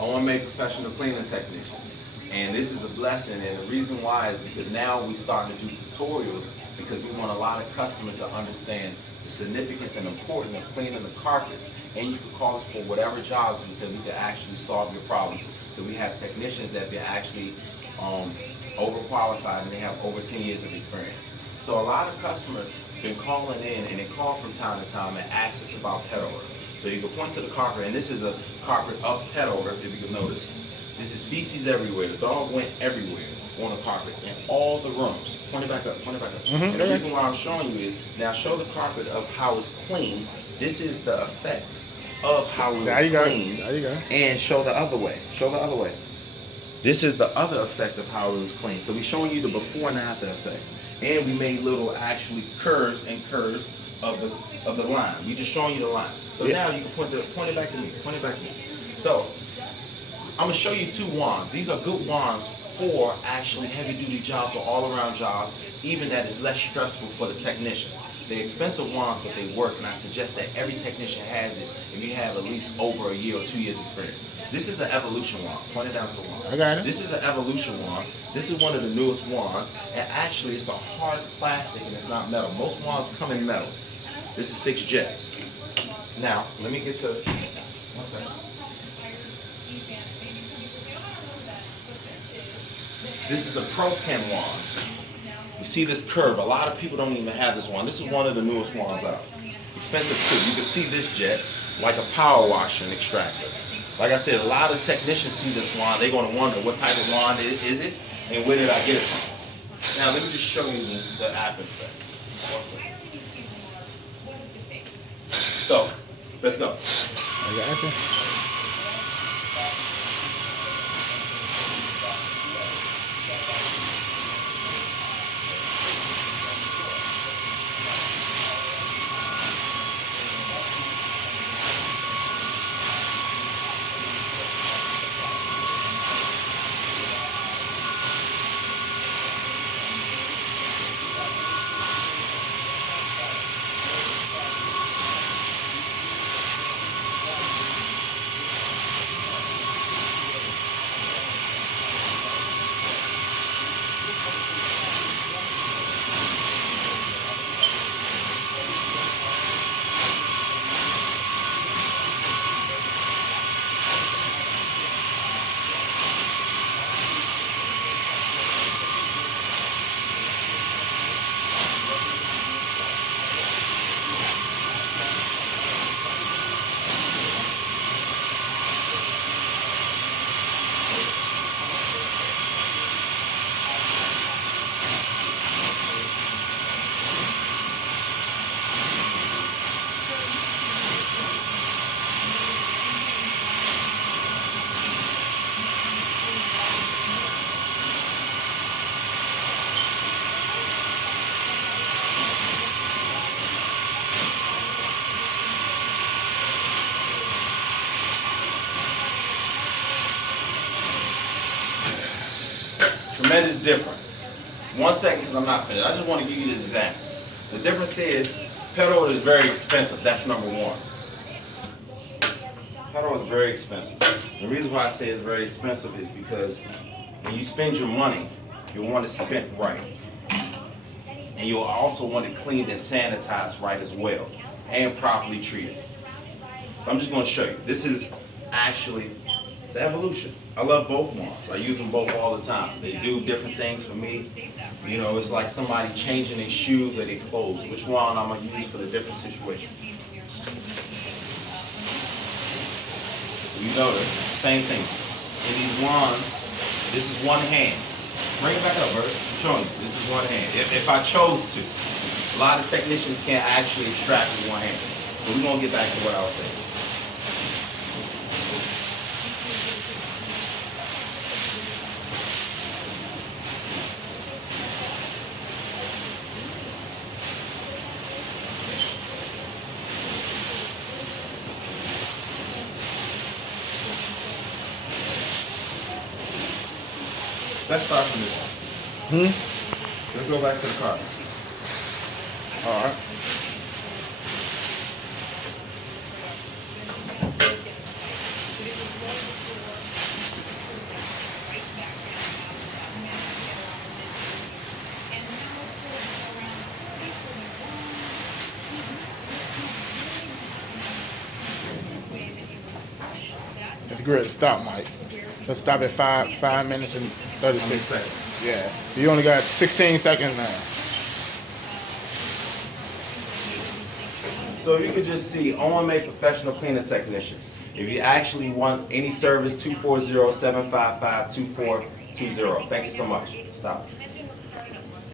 OMA Professional Cleaning Technicians. And this is a blessing, and the reason why is because now we're starting to do tutorials because we want a lot of customers to understand the significance and importance of cleaning the carpets. And you can call us for whatever jobs because we can actually solve your problems. So we have technicians that they're actually overqualified and they have over 10 years of experience. So a lot of customers been calling in, and they call from time to time and ask us about pet odor. So you can point to the carpet, and this is a carpet of pet odor, if you can notice. This is feces everywhere. The dog went everywhere on the carpet in all the rooms. Point it back up, point it back up. And the reason why I'm showing you is, now show the carpet of how it's clean. This is the effect of how it was cleaned. There you go. And show the other way. Show the other way. This is the other effect of how it was cleaned. So we're showing you the before and after effect. And we made little actually curves of the line. We just showing you the line. So now you can point it back to me. Point it back to me. So I'm gonna show you two wands. These are good wands for actually heavy duty jobs or all around jobs, even that is less stressful for the technicians. They're expensive wands, but they work, and I suggest that every technician has it if you have at least over a year or 2 years experience. This is an evolution wand. Point it down to the wand. I got it. This is an evolution wand. This is one of the newest wands, and actually it's a hard plastic and it's not metal. Most wands come in metal. This is 6 jets. Now, let me get to, one second. This is a Pro Pen wand. You see this curve. A lot of people don't even have this wand. This is one of the newest wands out. Expensive too. You can see this jet like a power washer and extractor. Like I said, a lot of technicians see this wand. They're going to wonder what type of wand is it and where did I get it from. Now let me just show you the after effect. So, let's go. I got you. Tremendous difference. 1 second, because I'm not finished. I just want to give you the example. The difference is, pet odor is very expensive. That's number one. Pet odor is very expensive. The reason why I say it's very expensive is because when you spend your money, you want it spent right. And you'll also want it cleaned and sanitized right as well, and properly treated. I'm just going to show you. This is actually the evolution. I love both wands. I use them both all the time. They do different things for me. You know, it's like somebody changing their shoes or their clothes. Which wand I'm going to use for the different situation. You notice, same thing. In these wands, this is one hand. Bring it back up, Bert. I'm showing you. This is one hand. If I chose to. A lot of technicians can't actually extract with one hand. But we're going to get back to what I was saying. Let's start from this one. Let's go back to the car. All right. It's good to stop, Mike. Let's stop at 5 minutes and 36 seconds. Yeah. You only got 16 seconds now. So you can just see OMA Professional Cleaning Technicians. If you actually want any service, 240-755-2420. Thank you so much. Stop.